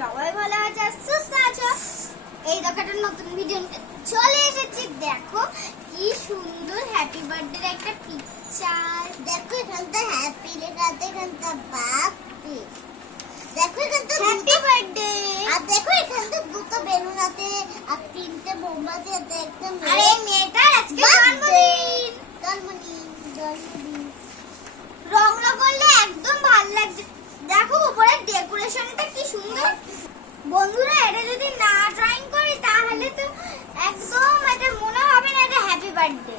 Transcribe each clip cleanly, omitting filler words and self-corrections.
সবাই ভালো আছে আর সুস্থ আছো। এই দেখাটা নতুন ভিডিও চলে এসেছি। দেখো কি সুন্দর হ্যাপি বার্থডে একটা পিকচার। দেখো এখানটা হ্যাপি লেখা আছে, এখানটা বাপি। দেখো এখানটা হ্যাপি বার্থডে। আর দেখো এখানটা দুটো বেলুন আছে আর তিনটে মোমবাতি আছে। একটা আরে মেয়েটার আজকে জন্মদিন। রং করলে একদম ভালো লাগছে। দেখো উপরে ডেকোরেশনটা কি সুন্দর। বন্ধুরা এটা যদি না ড্রয়িং করি তাহলে তো একদম এটা মনে হবে না এটা হ্যাপি বার্থডে।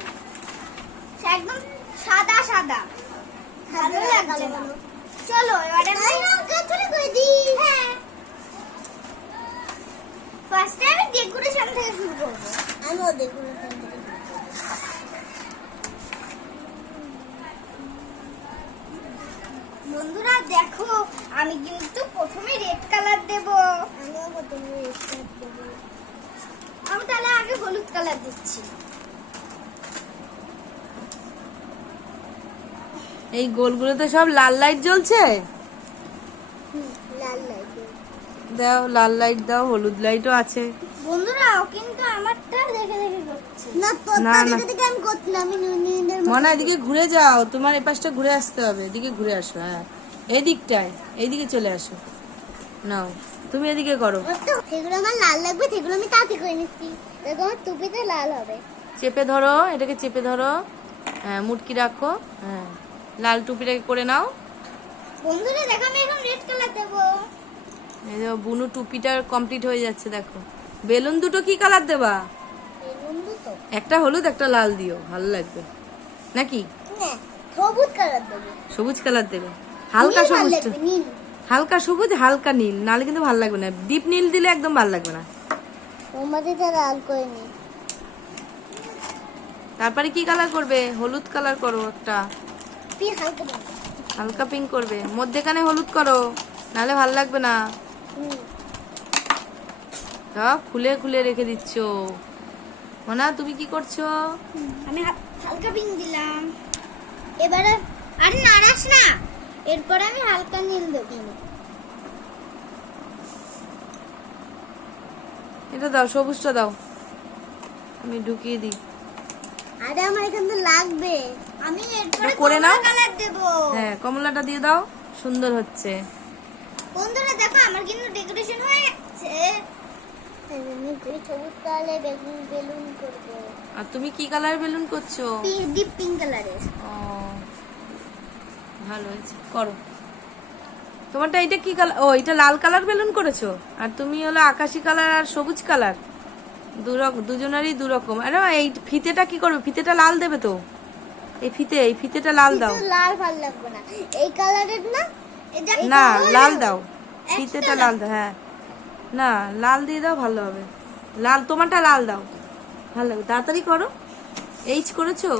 একদম সাদা সাদা ভালো লাগছে না। চলো এবারে চলে করে দিই। হ্যাঁ ফার্স্টে আমি ডেকোরেশন থেকে শুরু করব। আমিও ডেকোরেশন থেকে। বন্ধুরা দেখো আমি কিন্তু প্রথমে রেড কালার দেব। আমিও প্রথমে রেড কালার দেব। আমি তাহলে আগে হলুদ কালার দিচ্ছি। এই গোলগুলোতে সব লাল লাইট জ্বলছে। লাল লাইট দাও, লাল লাইট দাও, হলুদ লাইটও আছে। বন্ধুরা ও কিন্তু আমারটা দেখে দেখে করছে। না না, তোরটা না। দেখে দেখে আমি করতে না, আমি নুনের মনে এদিকে ঘুরে যাও, তোমার এই পাশটা ঘুরে আসতে হবে। এদিকে ঘুরে আসো। হ্যাঁ এই দিকটায়, এইদিকে চলে আসো। নাও তুমি এদিকে করো। সেগুলো আমার লাল লাগবে, সেগুলো আমি তাতে করে নিচ্ছি। দেখো আমার টুপিতে লাল হবে। চেপে ধরো, এটাকে চেপে ধরো। হ্যাঁ মুটকি রাখো। হ্যাঁ লাল টুপিটাকে করে নাও। বন্ধুরা দেখো আমি এখন রেড কালার দেব। এই যে বুনু টুপিটা কমপ্লিট হয়ে যাচ্ছে। দেখো বেলুন দুটো কি কালার দেবা? বেলুন দুটো একটা হলুদ একটা লাল দিও, ভালো লাগবে নাকি? না সবুজ কালার দেব। সবুজ কালার দেবে, হালকা নীল ভালো সবুজ, লাগবে, নীল। হালকা সবুজ হালকা নীল, নালে কিন্তু ভালো লাগবে না। ডিপ নীল দিলে একদম ভালো লাগবে না। মোমবাতিটা লাল করে নি। তারপরে কি কালার করবে? হলুদ কালার করো একটা, পিঙ্ক হালকা দেব। হালকা পিঙ্ক করবে। মধ্যেখানে হলুদ করো, নালে ভালো লাগবে না। সব খুলে খুলে রেখে দিচ্ছ। মোনা তুমি কি করছো? আমি হালকা পিঙ্ক দিলাম। এবারে আরে নাড়াস না। এরপরে আমি হালকা নীল দেব। এটা দাও, সবুজটা দাও, আমি ঢুকিয়ে দিই। আরে আমার এখানে লাগবে। আমি এরপরে করে নাও। কমলা কালার দেব। হ্যাঁ কমলাটা দিয়ে দাও, সুন্দর হচ্ছে। বন্ধুরা দেখো আমার কিন্তু ডেকোরেশন হয়ে গেছে। আমি সবুজ কালারে বেলুন করব। আর তুমি কি কালার বেলুন করছো? ডিপ পিঙ্ক কালারের। ও ভালো হয়েছে, করো। তোমারটা এটা কি কালার? ও এটা লাল কালার বেলুন করেছো। আর তুমি হলো আকাশি কালার আর সবুজ কালার, দুজনেরই দুরকম। আরে এই ফিতেটা কি করবে? ফিতেটা লাল দেবে তো। এই ফিতেটা লাল দাও। লাল ভালো লাগবে না, এই কালারের না। না লাল দাও, ফিতেটা লাল দাও। হ্যাঁ না লাল দিয়ে দাও, ভালো হবে। লাল, তোমারটা লাল দাও, ভালো লাগবে। তাড়াতাড়ি করো। এইচ করেছো?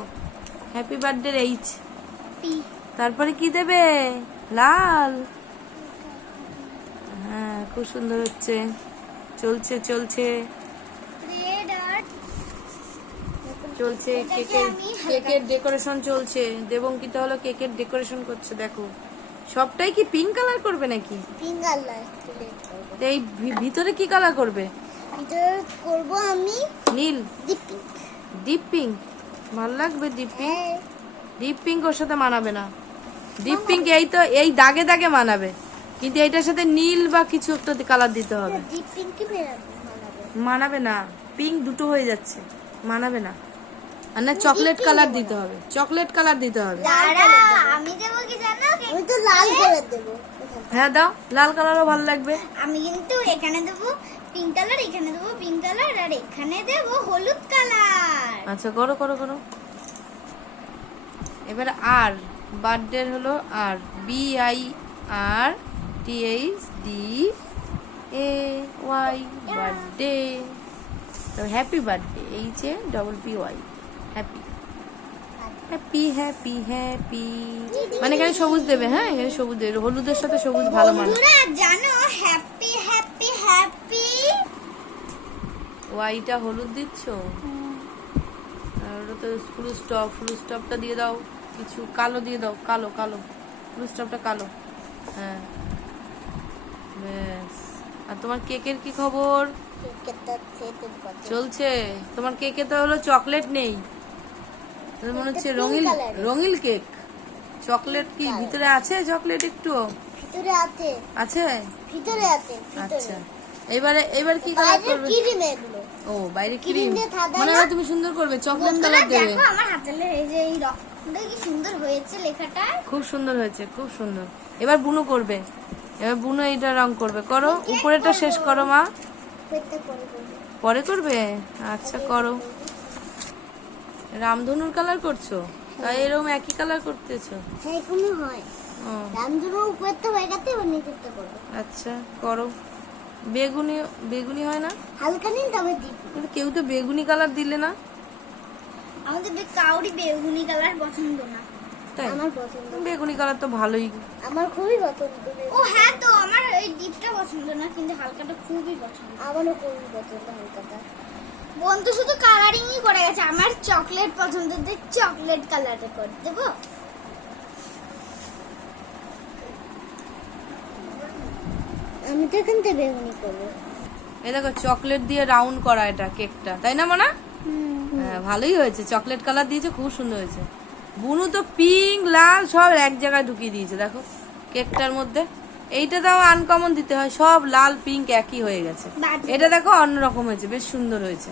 Happy birthday H. তারপরে কি দেবে? লাল। হ্যাঁ খুব সুন্দর হচ্ছে। চলছে চলছে চলছে। কেকের ডেকোরেশন চলছে। দেবঙ্কিতা হলো কেকের ডেকোরেশন করছে। দেখো সবটাই কি পিঙ্ক কালার করবে নাকি? Pink colour. তো এই ভিতরে কি কালার করবে? ভিতরে করব আমি নীল, ডিপ পিঙ্ক। ডিপ পিঙ্ক ভালো লাগবে। ডিপ পিঙ্ক, ডিপ পিঙ্ক ওর সাথে মানাবে না। ডিপ পিঙ্ক এই তো এই দাগে দাগে মানাবে, কিন্তু এইটার সাথে নীল বা কিছু একটা কালার দিতে হবে। ডিপ পিঙ্ক কি মানাবে না, পিঙ্ক দুটো হয়ে যাচ্ছে, মানাবে না। আর না চকলেট কালার দিতে হবে, চকলেট কালার দিতে হবে। দাঁড়া আমি দেব কি জানো? আমি তো লাল কালার দেব। হ্যাঁ দাও, লাল কালারও ভালো লাগবে। আমি কিন্তু এখানে দেব পিঙ্ক কালার, এখানে দেব পিঙ্ক কালার, আর এখানে দেব হলুদ কালার। আচ্ছা করো করো করো। এবার আর বার্থডে হলো আর BIRTHDAY বার্থডে। তো happy birthday HAPPY happy happy happy happy. মানে এখানে সবুজ দেবে। হ্যাঁ এখানে সবুজ দেবে, হলুদের সাথে সবুজ ভালো মানে। বন্ধুরা জানো হ্যাপি হ্যাপি হ্যাপি ওয়াইটা হলুদ দিচ্ছ। আর ওটা তো ফুল স্টপটা দিয়ে দাও। কিছু কালো দিয়ে দাও, কালো কালো ফুল স্টপটা কালো। হ্যাঁ ব্যাস। আর তোমার কেকের কি খবর? কেকটা খেতে পাচ্ছি। চলছে। তোমার কেকে তো হলো চকলেট নেই, তোর মনে হচ্ছে রঙিন রঙিন কেক। চকলেট কি ভিতরে আছে? চকলেট একটু ভিতরে আছে। আছে? ভিতরে আছে। আচ্ছা, এবার কি কালার করবে? ক্রিম এগুলো। ও বাইরে ক্রিম ক্রিম। দিয়ে থাকা মনে না? হয় তুমি সুন্দর করবে, চকলেট বন্ধুরা কালার দেবে। দেখো আমার হাতে এই যে এই রংটা কি সুন্দর হয়েছে লেখাটা। খুব সুন্দর হয়েছে, খুব সুন্দর। এবার বুনু করবে, এবার বুনু এইটা রং করবে। করো, উপরেটা শেষ করো মা। পেটটা করে করবে। পরে করবে? আচ্ছা করো। রামধনুর কালার করছো? তাই এরকম একই কালার করতেছো? হ্যাঁ এরকমই হয়। ও রামধনুর উপরটা হয়ে গেছে এবার নিচেরটা করবে। আচ্ছা করো। বেগুনি বেগুনি হয় না? হালকা নীল তবে দিই। কিন্তু কেউ তো বেগুনি কালার দিলে না। আমাদের কাউরি বেগুনি কালার পছন্দ না। তাই? আমার পছন্দ। বেগুনি কালার তো ভালোই। আমার খুবই পছন্দ। ও হ্যাঁ তো আমার এই ডিপটা পছন্দ না কিন্তু হালকাটা খুবই পছন্দ। আমারও খুবই পছন্দ হালকাটা। বন্ধু শুধু কালারিংই করে গেছে। আমার চকলেট পছন্দ, যে চকলেট কালারে করে দেবো। আমি তো এখান থেকে বেগুনি করবো। এই দেখো চকলেট দিয়ে রাউন্ড করা এটা কেকটা, তাই না মনা? হ্যাঁ ভালোই হয়েছে, চকলেট কালার দিয়েছে, খুব সুন্দর হয়েছে। বুনু তো পিঙ্ক লাল সব এক জায়গায় ঢুকিয়ে দিয়েছে দেখো কেকটার মধ্যে। এইটা দাও আনকমন দিতে হয়, সব লাল পিঙ্ক একই হয়ে গেছে। এটা দেখো অন্যরকম হয়েছে, বেশ সুন্দর হয়েছে।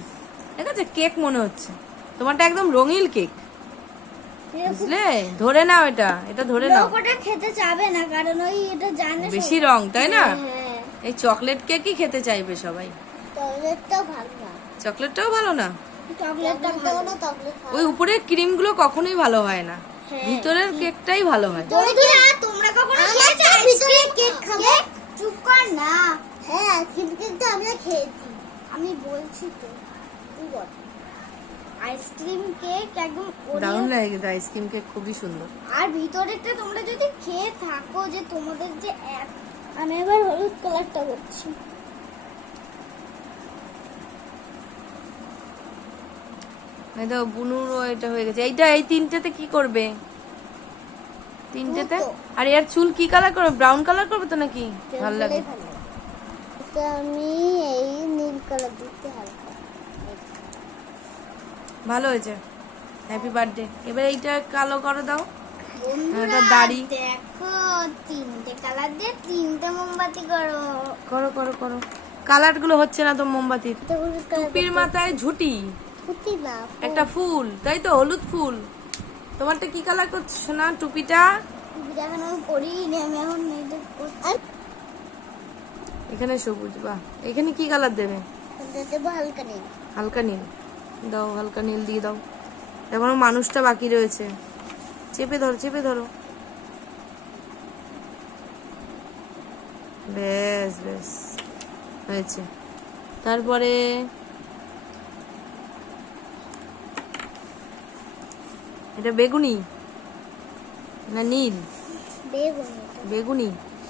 ঠিক আছে, কেক মনে হচ্ছে। তোমারটা একদম রঙিন কেক, বুঝলে? ধরে নাও, এটা ধরে নাও। ওটা খেতে চাবে না কারণ ওই এটা জানে বেশি রং, তাই না? হ্যাঁ এই চকলেট কেকই খেতে চাইবে সবাই। চকলেটটাও ভালো না। চকলেটটাও ভালো না? চকলেটটা ভালো না, চকলেট ওই উপরের ক্রিম গুলো কখনোই ভালো হয় না, হ্যাঁ। ভিতরের কেকটাই ভালো হয়। বন্ধুরা তোমরা কখনো খেয়েছো আইসক্রিম কেক খাবে? চুপ কর না। হ্যাঁ কিন্তু আমরা খেয়েছি। আমি বলছি তো, তুই বল। আইসক্রিম কেক একদম দারুণ লাগে কিন্তু আইসক্রিম কেক, খুবই সুন্দর। আর ভিতরেরটা তোমরা যদি খেয়ে থাকো যে তোমাদের যে আমি এবার হলুদ কালারটা করছি। এই দেখো বুনুরও এটা হয়ে গেছে। এইটা এই তিনটেতে কি করবে? তিনটেতে? আর এর চুল কি কালার করবে? ব্রাউন কালার করবে তো নাকি? ভালো লাগে। এটা আমি এই নীল কালার দিতে হালকা। ভালো হয়েছে, হ্যাপি বার্থডে। এবার এইটা কালো করে দাও। বন্ধুরা দাড়ি দেখো তিনটে কালার দিয়ে তিনটে মোমবাতি করো। করো করো করো। কালার গুলো হচ্ছে না তো মোমবাতির। টুপির মাথায় ঝুটি, ফুটি না একটা ফুল, তাই তো? হলুদ ফুল। তোমারটা কি কালার করছো না টুপিটা? এখন আমি করিনি, আমি এখন মেয়েদের করছি। এখানে সবুজ, বাহ। এখানে কি কালার দেবে? দেবো হালকা নীল। হালকা নীল দাও, হালকা নীল দিয়ে দাও। এখনো মানুষটা বাকি রয়েছে। চেপে ধরো, চেপে ধরো। বেশ বেশ হয়েছে। তারপরে এটা বেগুনি না নীল? বেগুনি। বেগুনি।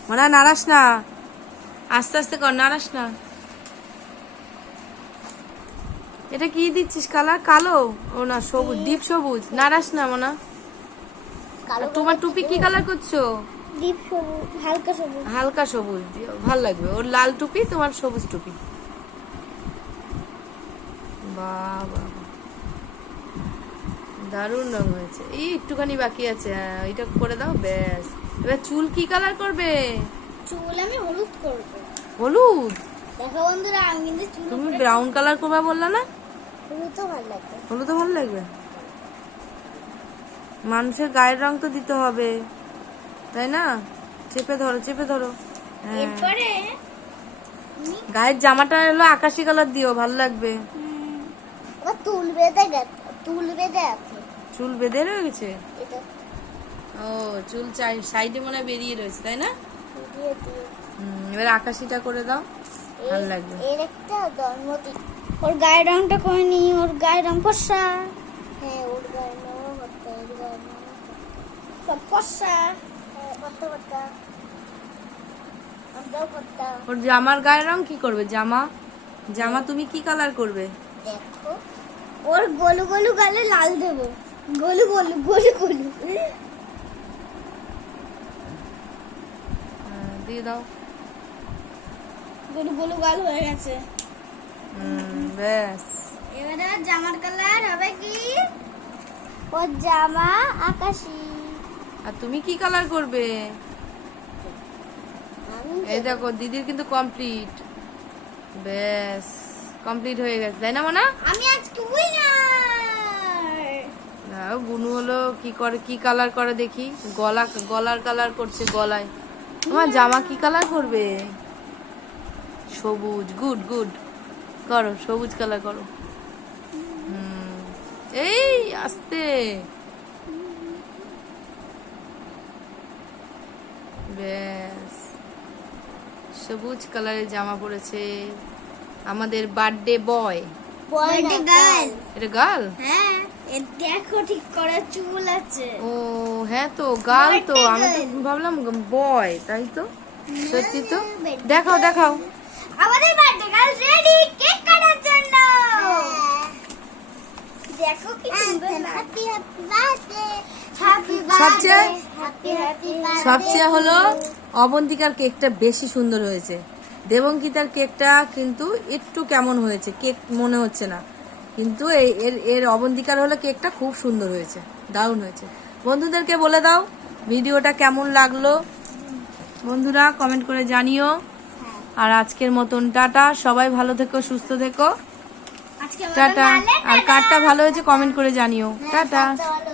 মনে হয় নাড়াস না, আস্তে আস্তে কর, নাড়াস না। এটা কি দিচ্ছিস কালার? কালো? ও না সবুজ, ডিপ সবুজ। নাড়াস না মনা। কালো তোমার টুপি কি কালার করছো? ডিপ সবুজ, হালকা সবুজ। হালকা সবুজ দিও, ভালো লাগবে। ওর লাল টুপি, তোমার সবুজ টুপি। বাবা দারুণ রং হয়েছে। এই একটুখানি বাকি আছে, হ্যাঁ এটা করে দাও, ব্যাস। এবার চুল কি কালার করবে? চুল আমি হলুদ করব। হলুদ? দেখো বন্ধুরা আমি কিন্তু চুল তুমি ব্রাউন কালার করবা বললা না? হলুদ তো ভালো লাগবে। হলুদ ভালো লাগবে। মানুষের গায়ের রং তো দিতে হবে, তাই না? চেপে ধরো, চেপে ধরো। হ্যাঁ এরপরে গায়ের জামাটা হলো আকাশি কালার দিও, ভালো লাগবে। আমার চুল বেঁধে গেছে, চুল বেঁধে আছে। চুল বেঁধে রয়ে গেছে? এটা ও চুল সাইডে মনে হয় বেরিয়ে রয়েছে, তাই না? দিয়ে দিয়ে এবার আকাশিটা করে দাও, ভালো লাগবে। এর একটা জন্মদিন। ওর গায়ের রংটা করে নি, ওর গায়ের রং ফর্সা। হ্যাঁ ওর গায়ের রং ফর্সা, ওর গায়ের রং সব ফর্সা। হ্যাঁ ফর্সা ফর্সা। আমরাও ফর্সা। ওর জামার গায়ের রং কি করবে? জামা জামা তুমি কি কালার করবে? দেখো ওর গোলু গোলু গালে লাল দেবো। গোলু গোলু গোলু গোলু। দিয়ে দাও। গুলু গাল হয়ে গেছে। ব্যাস। এবারে জামার কালার হবে কি? ওর জামা আকাশি। আর তুমি কি কালার করবে? এই দেখো দিদির কিন্তু কমপ্লিট। ব্যাস কমপ্লিট হয়ে গেছে, তাই না মানা? আমি আজকে উইনার। নাও বুনু হলো কি করে, কি কালার করে দেখি। গলার কালার করছে গলায়। তোমার জামা কি কালার করবে? সবুজ। গুড গুড, করো সবুজ কালার করো। এই আস্তে। ব্যাস সবুজ কালারের জামা পরেছে আমাদের বার্থডে বয়। Birthday girl. এটা গার্ল? হ্যাঁ, এ দেখো ঠিক করে চুল আছে। ও হ্যাঁ তো গার্ল তো, Birthday আমি তো girl. ভাবলাম বয়, তাই তো। সত্যি তো। দেখাও দেখাও। আমাদের বার্থডে গার্ল রেডি কেক কাটার জন্য। দেখো কি সুন্দর হ্যাপি হ্যাপি বার্থডে। হ্যাপি সবচেয়ে হ্যাপি হ্যাপি সবচেয়ে হলো অবন্তিকার কেকটা বেশি সুন্দর হয়েছে। দেবঙ্কিতার কেকটা কিন্তু একটু কেমন হয়েছে, কেক মনে হচ্ছে না, কিন্তু এর অবন্তিকার হলো কেকটা খুব সুন্দর হয়েছে, দারুণ হয়েছে। বন্ধুদেরকে বলে দাও ভিডিওটা কেমন লাগলো, বন্ধুরা কমেন্ট করে জানিও। আর আজকের মতন টাটা, সবাই ভালো থেকো, সুস্থ থেকো, আজকে টাটা। আর কারটা ভালো হয়েছে কমেন্ট করে জানিও, টাটা। চলো